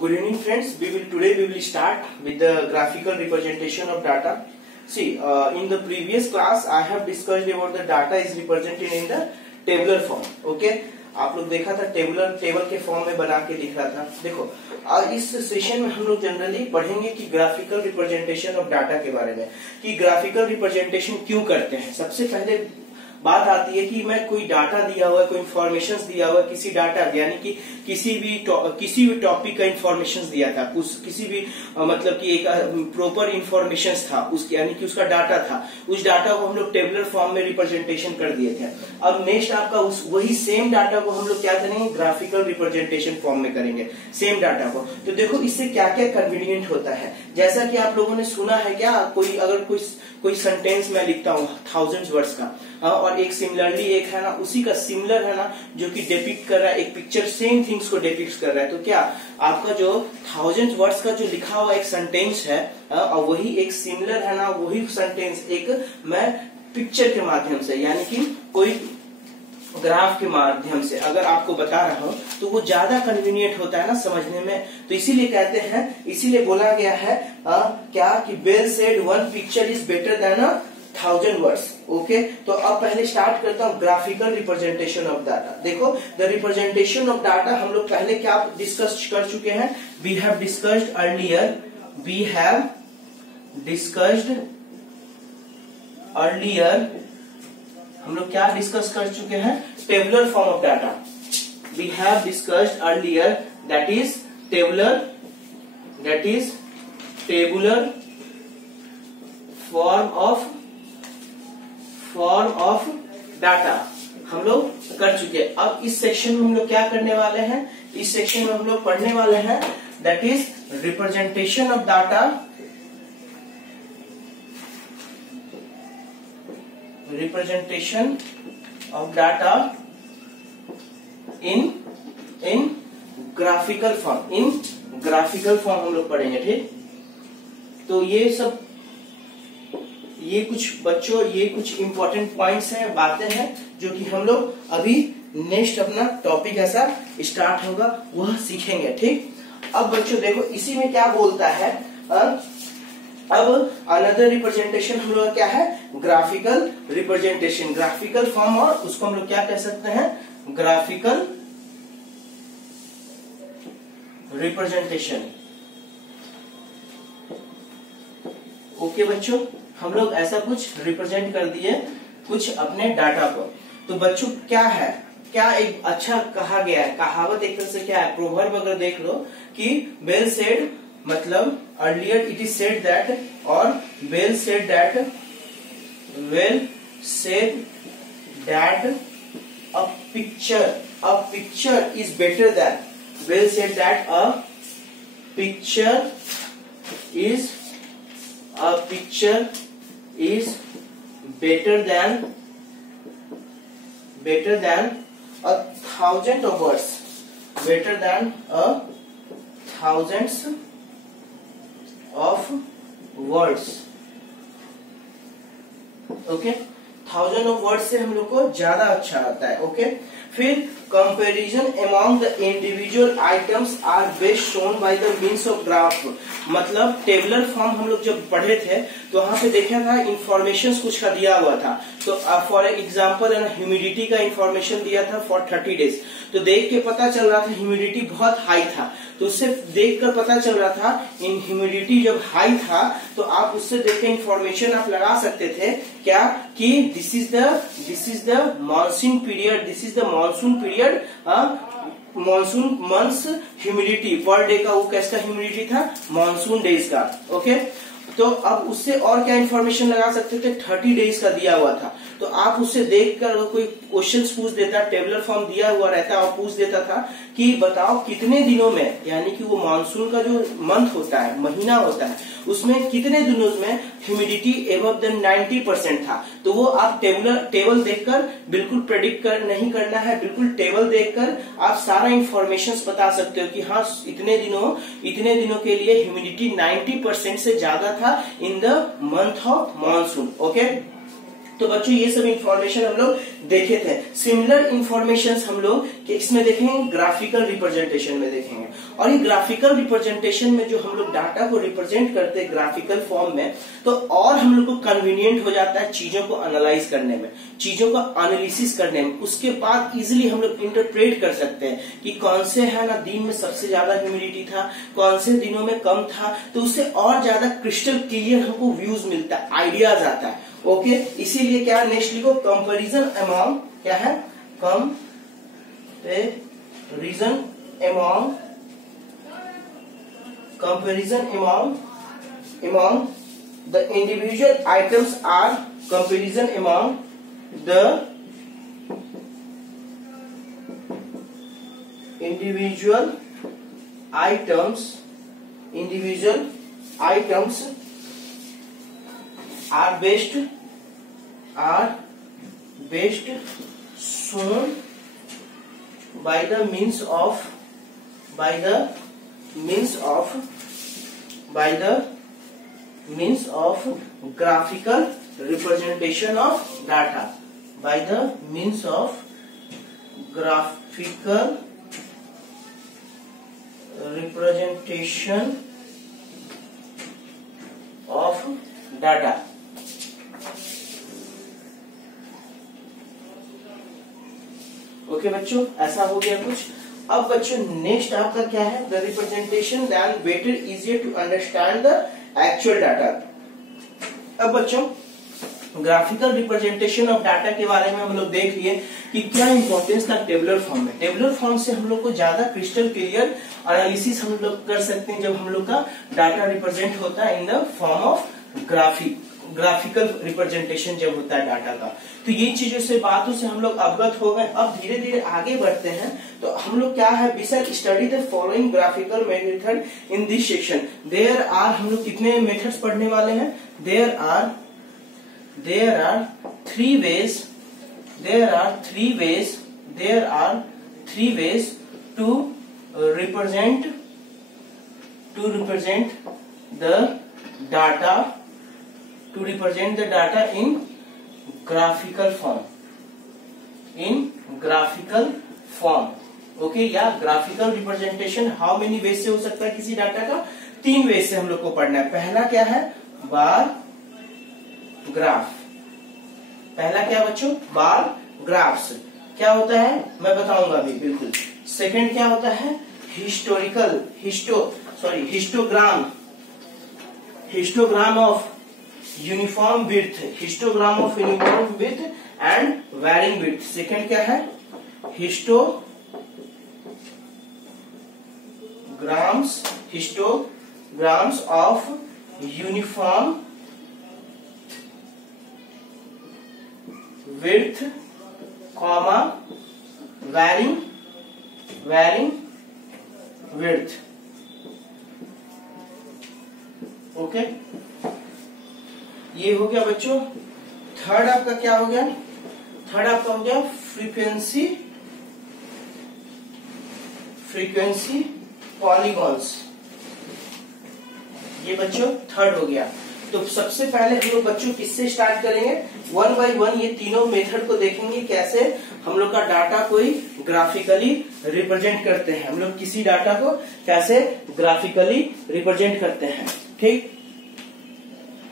Good evening, friends. Today we will start with the graphical representation of data. See, in the previous class I have discussed about the data is represented in the tabular form. Okay, आप लोग देखा था table के form में बना के दिख रहा था. देखो, इस सेशन में हम लोग जनरली पढ़ेंगे कि ग्राफिकल रिप्रेजेंटेशन ऑफ डाटा के बारे में, कि ग्राफिकल रिप्रेजेंटेशन क्यों करते हैं. सबसे पहले बात आती है कि मैं कोई डाटा दिया हुआ है, कोई इन्फॉर्मेशन दिया हुआ है, किसी डाटा यानी कि किसी भी टॉपिक का इन्फॉर्मेशन दिया था, किसी भी मतलब कि एक प्रॉपर इन्फॉर्मेशन था उसकी, यानी कि उसका डाटा था. उस डाटा को हम लोग टेबुलर फॉर्म में रिप्रेजेंटेशन कर दिए थे. अब नेक्स्ट आपका वही सेम डाटा को हम लोग क्या करेंगे, ग्राफिकल रिप्रेजेंटेशन फॉर्म में करेंगे सेम डाटा को. तो देखो इससे क्या क्या कन्वीनियंट होता है. जैसा कि आप लोगों ने सुना है क्या, अगर कोई सेंटेंस मैं लिखता हूँ 1000 वर्ड्स का, और एक सिमिलरली एक है ना, उसी का सिमिलर है ना, जो कि डिपिक्ट कर रहा है एक पिक्चर, सेम थिंग्स को डिपिक्ट कर रहा है. तो क्या आपका जो 1000 वर्ड्स का जो लिखा हुआ एक सेंटेंस है, और वही एक सिमिलर है ना, वही सेंटेंस एक मैं पिक्चर के माध्यम से, यानी कि कोई ग्राफ के माध्यम से अगर आपको बता रहा हूं तो वो ज्यादा कन्वीनियंट होता है ना समझने में. तो इसीलिए कहते हैं, इसीलिए बोला गया है क्या कि Bell said one picture is better than 1000 words. Okay, तो अब पहले स्टार्ट करता हूं ग्राफिकल रिप्रेजेंटेशन ऑफ डाटा. देखो, द रिप्रेजेंटेशन ऑफ डाटा हम लोग पहले क्या डिस्कस कर चुके हैं. वी हैव डिस्कस्ड अर्लियर हम लोग क्या डिस्कस कर चुके हैं, tabular form of data. We have discussed earlier that is tabular form of data हम लोग कर चुके हैं. अब इस सेक्शन में हम लोग क्या करने वाले हैं, इस सेक्शन में हम लोग पढ़ने वाले हैं that is representation of data in graphical form हम लोग पढ़ेंगे. ठीक, तो ये कुछ इंपॉर्टेंट पॉइंट्स हैं, बातें हैं जो कि हम लोग अभी नेक्स्ट अपना टॉपिक ऐसा स्टार्ट होगा वह सीखेंगे. ठीक, अब बच्चों देखो इसी में क्या बोलता है. अब अनदर रिप्रेजेंटेशन हम लोग क्या है, ग्राफिकल रिप्रेजेंटेशन, ग्राफिकल फॉर्म, और उसको हम लोग क्या कह सकते हैं, ग्राफिकल रिप्रेजेंटेशन. ओके बच्चों, हम लोग ऐसा कुछ रिप्रेजेंट कर दिए कुछ अपने डाटा को. तो बच्चों क्या है, क्या एक अच्छा कहा गया है, कहावत एक तरह से क्या है, प्रोवर्ब अगर देख लो कि वेल सेड मतलब earlier it is said that, और well said that a picture is better than, well said that a picture is better than 1,000 of words, better than 1,000 of words. Okay, 1000 of words से हम लोग को ज्यादा अच्छा आता है. ओके, फिर comparison among the individual items are best shown by the means of graph. मतलब टेबुलर फॉर्म हम लोग जब पढ़े थे तो वहां पे देखा था इंफॉर्मेशन कुछ का दिया हुआ था. तो फॉर एग्जांपल ह्यूमिडिटी का इंफॉर्मेशन दिया था फॉर 30 डेज. तो देख के पता चल रहा था ह्यूमिडिटी बहुत हाई था, तो उससे देख कर पता चल रहा था इन ह्यूमिडिटी जब हाई था तो आप उससे देख के इंफॉर्मेशन आप लगा सकते थे क्या कि this is the monsoon period, monsoon months humidity per day का, वो कैसा ह्यूमिडिटी था, मानसून डेज का. ओके, तो अब उससे और क्या इंफॉर्मेशन लगा सकते थे, 30 डेज का दिया हुआ था. तो आप उससे देखकर अगर कोई क्वेश्चंस पूछ देता, टेबुलर फॉर्म दिया हुआ रहता और पूछ देता था कि बताओ कितने दिनों में, यानी कि वो मानसून का जो मंथ होता है, महीना होता है, उसमें कितने दिनों में ह्यूमिडिटी एबव द 90% था. तो वो आप टेबल देखकर बिल्कुल प्रेडिक्ट नहीं करना है, बिल्कुल टेबल देखकर आप सारा इंफॉर्मेशन बता सकते हो कि हाँ इतने दिनों के लिए ह्यूमिडिटी 90% से ज्यादा था इन the month of monsoon. Okay, तो बच्चों ये सब इंफॉर्मेशन हम लोग देखे थे। सिमिलर इंफॉर्मेशन हम लोग इसमें देखेंगे, ग्राफिकल रिप्रेजेंटेशन में देखेंगे। और ये ग्राफिकल रिप्रेजेंटेशन में जो हम लोग डाटा को रिप्रेजेंट करते हैं ग्राफिकल फॉर्म में, तो और हम लोग को कन्वीनियंट हो जाता है चीजों को एनालाइज करने में, चीजों का एनालिसिस करने में। उसके बाद इजिली हम लोग इंटरप्रेट कर सकते हैं कि कौन से है ना दिन में सबसे ज्यादा ह्यूमिडिटी था, कौन से दिनों में कम था, तो उससे और ज्यादा क्रिस्टल क्लियर हमको व्यूज मिलता है, आइडियाज आता है। ओके, इसीलिए क्या नेक्स्ट लिखो, कंपैरिजन अमॉन्ग, क्या है, comparison among, comparison among the individual items are, comparison among the individual items are best shown by the means of graphical representation of data, by the means of graphical representation of data। Okay बच्चों, ऐसा हो गया कुछ। अब बच्चों next आपका क्या है, the representation than better easier to understand the actual data. अब बच्चों ग्राफिकल रिप्रेजेंटेशन ऑफ डाटा के बारे में हम लोग देख लिए कि क्या इंपॉर्टेंस था टेबुलर फॉर्म में। टेबुलर फॉर्म से हम लोग को ज्यादा क्रिस्टल क्लियर एनालिसिस हम लोग कर सकते हैं जब हम लोग का डाटा रिप्रेजेंट होता है in the form of graphical representation जब होता है डाटा का। तो ये चीजों से बातों से हम लोग अवगत हो गए। अब धीरे धीरे आगे बढ़ते हैं, तो हम लोग क्या है, we shall study the following graphical method in this section. There are, हम लोग कितने मेथड्स पढ़ने वाले हैं, there are three ways to represent the data in graphical form। Okay, या graphical representation how many ways से हो सकता है किसी डाटा का, 3 वेज से हम लोग को पढ़ना है। पहला क्या है, बार ग्राफ। पहला क्या बच्चों, बार ग्राफ्स। क्या होता है मैं बताऊंगा अभी बिल्कुल। सेकंड क्या होता है, histogram of uniform width and varying width. Second क्या है, histograms of uniform width comma varying width. Okay, ये हो गया बच्चों। थर्ड आपका क्या हो गया, फ्रीक्वेंसी पॉलीगॉन्स। ये बच्चों थर्ड हो गया। तो सबसे पहले हम लोग बच्चों किससे स्टार्ट करेंगे, 1 बाय 1 ये तीनों मेथड को देखेंगे, कैसे हम लोग का डाटा कोई ग्राफिकली रिप्रेजेंट करते हैं, हम लोग किसी डाटा को कैसे ग्राफिकली रिप्रेजेंट करते हैं। ठीक,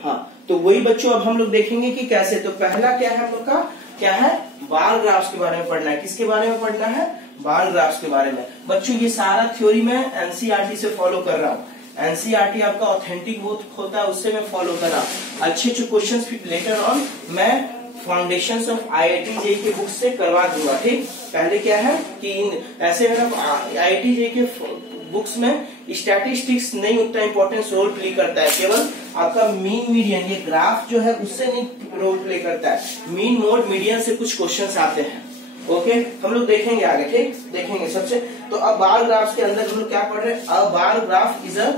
हाँ, तो वही बच्चों अब हम लोग देखेंगे कि कैसे। तो पहला क्या है हम लोग का, क्या है, बार ग्राफ्स के बारे में पढ़ना है। किसके बारे में पढ़ना है, बार ग्राफ्स के बारे में। बच्चों ये सारा थ्योरी मैं एनसीईआरटी से फॉलो कर रहा हूँ। एनसीईआरटी आपका ऑथेंटिक बहुत होता है, उससे मैं फॉलो कर रहा हूँ। अच्छे क्वेश्चन फिर लेटर ऑन मैं फाउंडेशंस ऑफ आईआईटी जेईई के बुक से करवा दूंगा। ठीक, पहले क्या है कि ऐसे आईआईटी जेईई के बुक्स में स्टैटिस्टिक्स नहीं उतना इंपॉर्टेंस रोल प्ले करता है, केवल आपका मीन मीडियन, ये ग्राफ जो है उससे नहीं रोल प्ले करता है, मीन मोड मीडियन से कुछ क्वेश्चंस आते हैं। ओके, हम लोग देखेंगे आगे। ठीक, देखेंगे सबसे। तो अब बार ग्राफ के अंदर हम लोग क्या पढ़ रहे हैं, a bar graph is a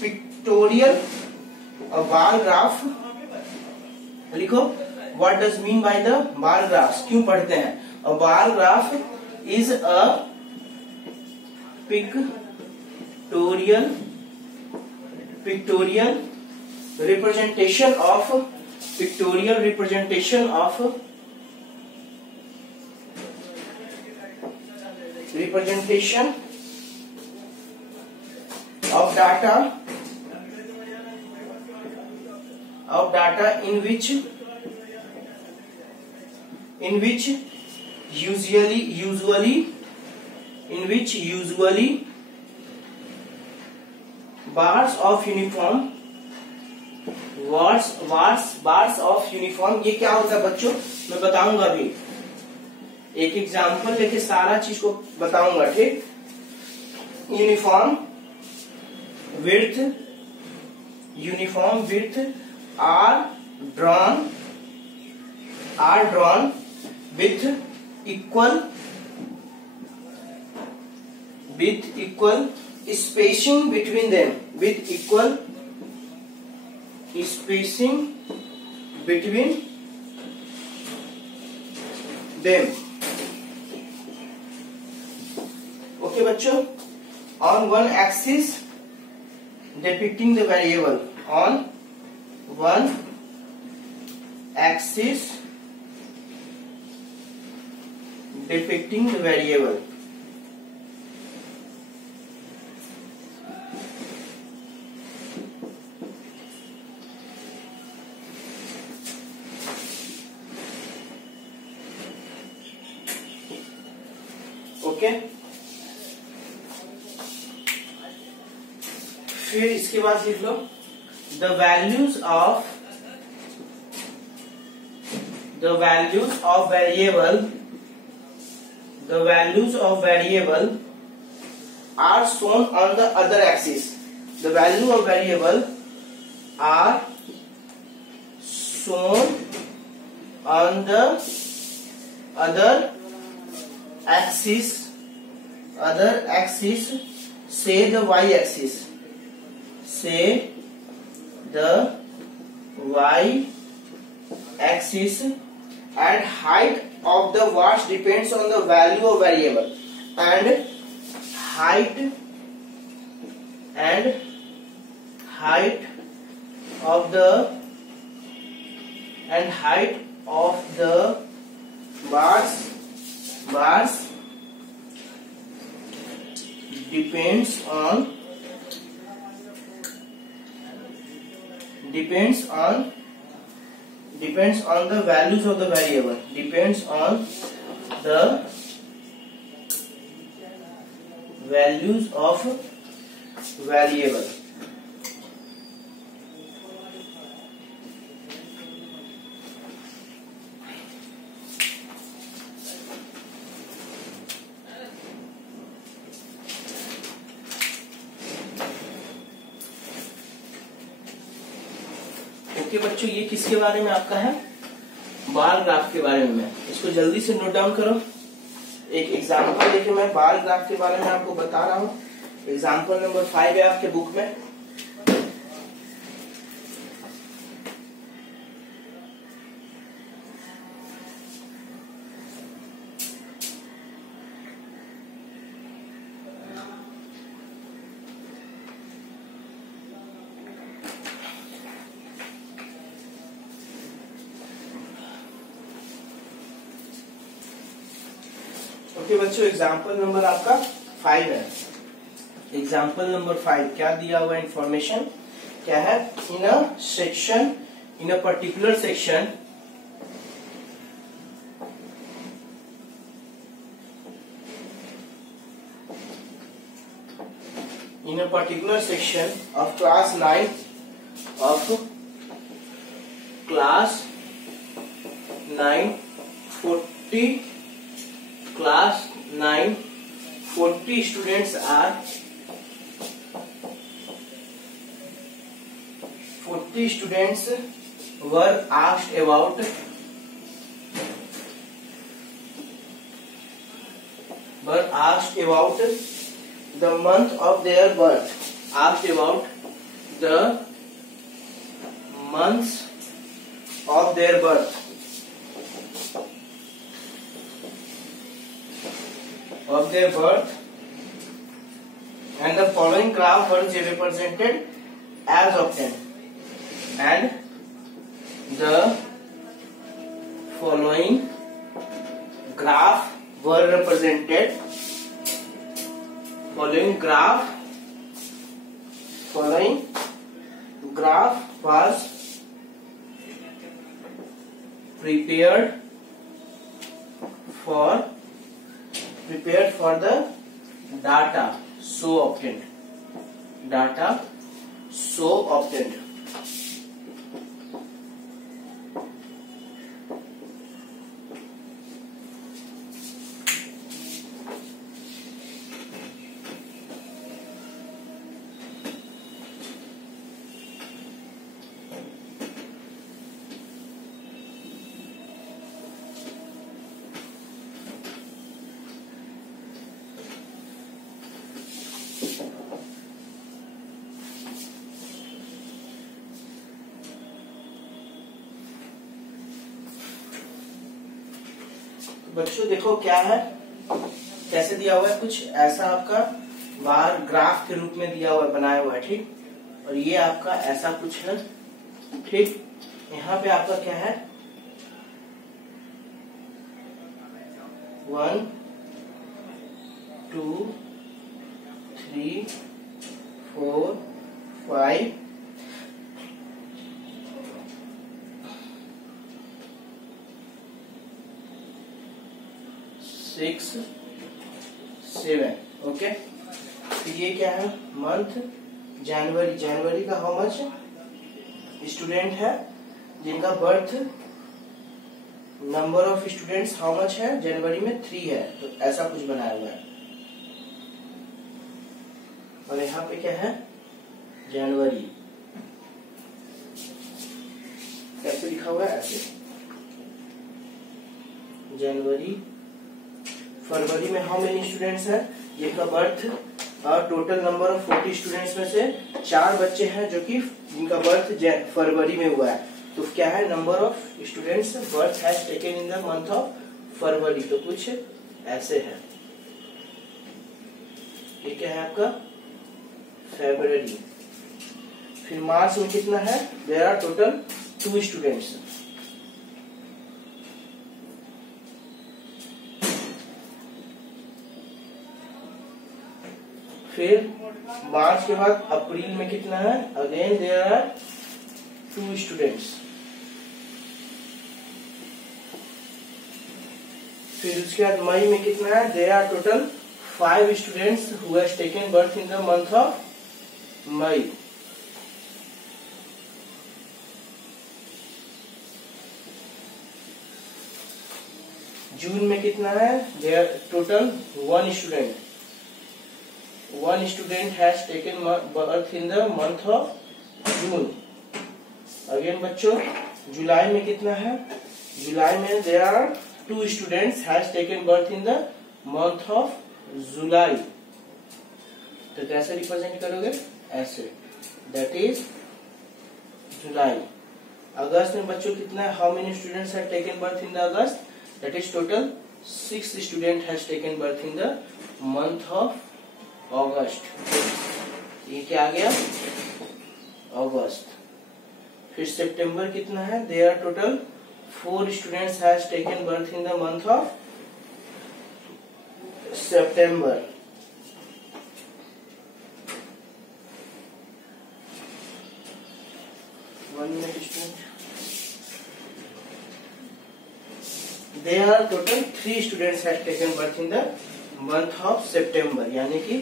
pictorial. A bar graph लिखो, what does mean by the bar graphs, क्यों पढ़ते हैं। A bar graph is a pictorial representation of pictorial representation of data in which usually bars of uniform ये क्या होता है बच्चों, मैं बताऊंगा अभी, एक एग्जांपल लेके सारा चीज को बताऊंगा, ठीक। Uniform width are drawn with equal spacing between them, Okay बच्चों, on one axis depicting the variable, on one axis depicting the variable. Okay, फिर इसके बाद लिख लो the values of variable are shown on the other axis. The value of variable are shown on the other axis, say the y-axis. The y-axis, and height of the bars depends on the value of variable, and height of the bars depends on the values of the variable. Okay बच्चों, ये किसके बारे में आपका है, bar graph के बारे में। इसको जल्दी से नोट डाउन करो। एक एग्जांपल लेके मैं बार ग्राफ के बारे में आपको बता रहा हूँ। एग्जांपल नंबर 5 है आपके बुक में। ओके बच्चों, एग्जाम्पल नंबर आपका 5 है। एग्जाम्पल नंबर 5 क्या दिया हुआ इंफॉर्मेशन क्या है, in a particular section of class 9 40 students were asked about the month of their birth. Asked about the months of their birth. And the following graph was represented as obtained. And The following graph were represented. Following graph was prepared for the data so obtained. बच्चों देखो क्या है, कैसे दिया हुआ है, कुछ ऐसा आपका बार ग्राफ के रूप में दिया हुआ है, बनाया हुआ है, ठीक। और ये आपका ऐसा कुछ है, ठीक। यहाँ पे आपका क्या है, 1 2 3 4 5 6 7, ओके। तो ये क्या है, मंथ जनवरी का हाउ मच स्टूडेंट है जिनका birth, number of students how much है जनवरी में 3 है, तो ऐसा कुछ बनाया हुआ है। और यहाँ पे क्या है, जनवरी कैसे लिखा हुआ है, ऐसे जनवरी। फरवरी में हाउ मेनी स्टूडेंट्स हैं जिनका बर्थ, और टोटल नंबर ऑफ 40 स्टूडेंट्स में से 4 बच्चे हैं जो कि जिनका बर्थ फरवरी में हुआ है, तो क्या है, number of students birth has taken in the month of February, तो कुछ ऐसे है। ये क्या है आपका फरवरी। फिर मार्च में कितना है, देयर आर टोटल 2 स्टूडेंट्स। फिर मार्च के बाद अप्रैल में कितना है, अगेन देयर आर 2 स्टूडेंट्स। फिर उसके बाद मई में कितना है, there are total 5 students who has taken birth in the month of May. जून में कितना है, there total 1 student has taken birth in the month of June. Again बच्चों जुलाई में कितना है, जुलाई में there are 2 students has taken birth in the month of July, तो कैसे रिप्रेजेंट करोगे, ऐसे, that is जुलाई। अगस्त में बच्चों कितना है, how many students have taken birth in the August, that is total 6 student has taken birth in the month of अगस्त। ये क्या आ गया, अगस्त। फिर सितंबर कितना है, there are total 4 students has taken birth in the month of September. There are total 3 students has taken birth in the month of September, यानी कि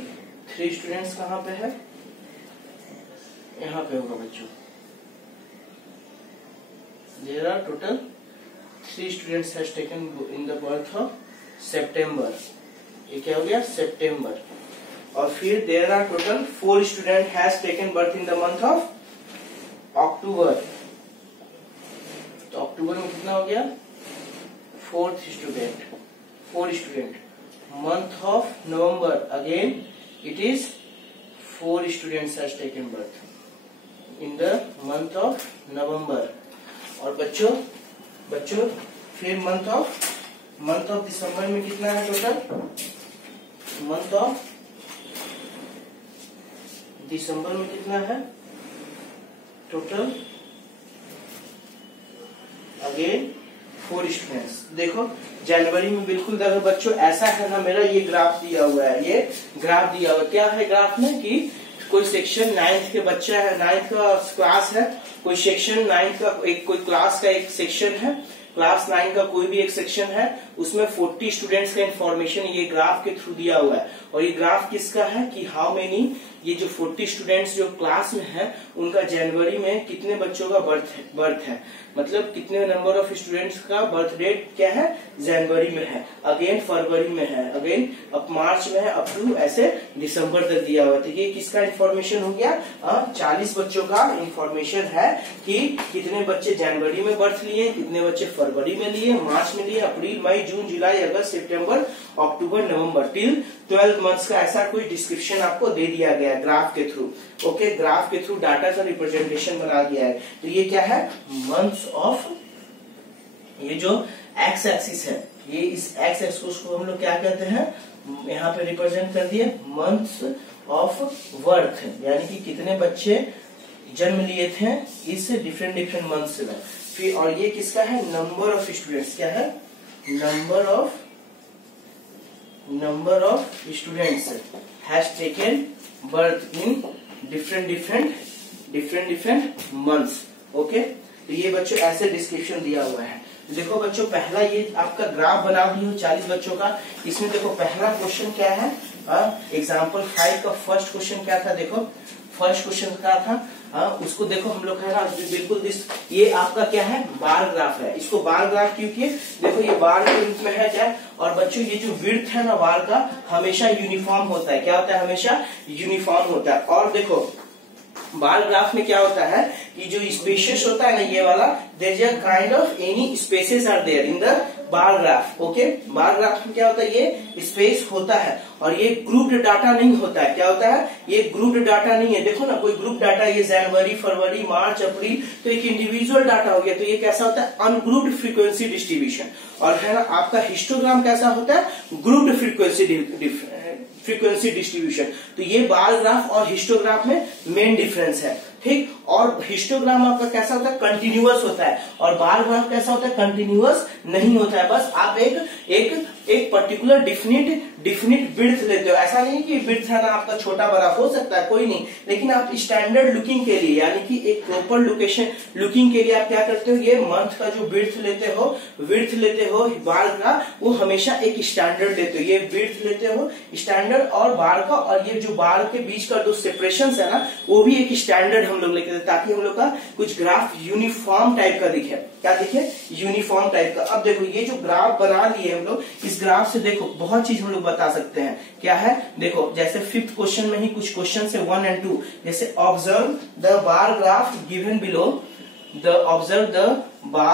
3 students कहाँ पे है, यहाँ पे होगा बच्चों। There are total 3 students has taken in the birth of September, ये क्या हो गया, सितंबर। और फिर there are total 4 student has taken birth in the month of October, तो अक्टूबर में कितना हो गया, 4 student. Month of November, again it is 4 students has taken birth in the month of November। और बच्चों फिर मंथ ऑफ दिसंबर में कितना है टोटल, मंथ ऑफ दिसंबर में कितना है टोटल, अगेन 4 स्टूडेंट्स। देखो जनवरी में बिल्कुल देखो बच्चों ऐसा है ना, मेरा ये ग्राफ दिया हुआ है, ये ग्राफ दिया हुआ क्या है ग्राफ में कि कोई सेक्शन 9th के बच्चा है, 9th का क्लास है, कोई सेक्शन 9th का एक कोई क्लास का एक सेक्शन है, क्लास 9 का कोई भी एक सेक्शन है, उसमें 40 स्टूडेंट्स का इंफॉर्मेशन ये ग्राफ के थ्रू दिया हुआ है। और ये ग्राफ किसका है कि हाउ मेनी, ये जो 40 स्टूडेंट्स जो क्लास में है उनका जनवरी में कितने बच्चों का बर्थ है, मतलब कितने नंबर ऑफ स्टूडेंट्स का बर्थ डेट क्या है जनवरी में है, अगेन फरवरी में है, अगेन अब मार्च में है, अप टू ऐसे दिसंबर तक दिया हुआ। तो ये किसका इंफॉर्मेशन हो गया, 40 बच्चों का इंफॉर्मेशन है कि कितने बच्चे जनवरी में बर्थ लिए, कितने बच्चे फरवरी में लिए, मार्च में लिए, अप्रैल मई जून जुलाई अगस्त सितंबर अक्टूबर नवंबर टिल 12 मंथ्स का ऐसा कोई डिस्क्रिप्शन आपको दे दिया गया है ग्राफ के थ्रू। ओके, ग्राफ के थ्रू डाटा का रिप्रेजेंटेशन बना दिया है। तो ये क्या है, मंथ्स ऑफ, ये जो एक्स एक्सिस है, ये इस एक्स एक्सिस को हम लोग क्या कहते हैं, यहाँ पे रिप्रेजेंट कर दिए मंथ्स ऑफ बर्थ, यानी कि कितने बच्चे जन्म लिए थे इस डिफरेंट डिफरेंट मंथ्स में। फिर और ये किसका है, नंबर ऑफ स्टूडेंट्स, क्या है, number of students has taken birth in different months। Okay, तो ये बच्चों ऐसे डिस्क्रिप्शन दिया हुआ है। देखो बच्चों पहला ये आपका ग्राफ बना दी हो 40 बच्चों का, इसमें देखो पहला क्वेश्चन क्या है, एग्जाम्पल 5 का फर्स्ट क्वेश्चन क्या था, देखो फर्स्ट क्वेश्चन क्या था, उसको देखो हम लोग है ना बिल्कुल ये आपका क्या है, बार ग्राफ है। इसको बार ग्राफ क्यों किए, देखो ये बार के रूप में है क्या, और बच्चों ये जो विड्थ है ना बार का हमेशा यूनिफॉर्म होता है, क्या होता है, हमेशा यूनिफॉर्म होता है। और देखो बार ग्राफ में क्या होता है कि जो स्पेसेस होता है ना ये वाला, there is a kind of any spaces are there in the bar graph. Okay, bar graph में क्या होता है, ये स्पेस होता है और ये ग्रुप्ड डाटा नहीं होता है। क्या होता है, ये ग्रुप्ड डाटा नहीं है। देखो ना कोई ग्रुप डाटा, ये जनवरी फरवरी मार्च अप्रैल, तो एक इंडिविजुअल डाटा हो गया। तो ये कैसा होता है, अनग्रुप्ड फ्रीक्वेंसी डिस्ट्रीब्यूशन। और है ना आपका हिस्टोग्राम कैसा होता है, ग्रुप्ड फ्रीक्वेंसी डिस्ट्रीब्यूशन। तो ये बार ग्राफ और हिस्टोग्राफ में मेन डिफरेंस है, ठीक। और हिस्टोग्राम आपका कैसा होता है, कंटिन्यूअस होता है, और बार ग्राफ कैसा होता है, कंटिन्यूअस नहीं होता है। बस आप एक पर्टिकुलर डिफिनिट विड्थ लेते हो। ऐसा नहीं कि विड्थ है ना आपका छोटा बड़ा हो सकता है, कोई नहीं, लेकिन आप स्टैंडर्ड लुकिंग के लिए, यानी कि एक प्रॉपर लोकेशन लुकिंग के लिए आप क्या करते हो, ये मंथ का जो विड्थ लेते हो बार का, वो हमेशा एक स्टैंडर्ड लेते हो। ये विड्थ लेते हो स्टैंडर्ड और बार का, और ये जो बार के बीच का जो सेपरेशन है ना वो भी एक स्टैंडर्ड हम लोग लेते हैं, ताकि हम लोग का कुछ ग्राफ यूनिफॉर्म टाइप का दिखे। क्या दिखे, यूनिफॉर्म टाइप का। अब देखो ये जो ग्राफ बना लिए हम लोग, इस ग्राफ से देखो बहुत चीज हम लोग बता सकते हैं। क्या है, देखो जैसे 5th क्वेश्चन में ही कुछ क्वेश्चन है 1 और 2, जैसे observe the bar graph given below, observe the bar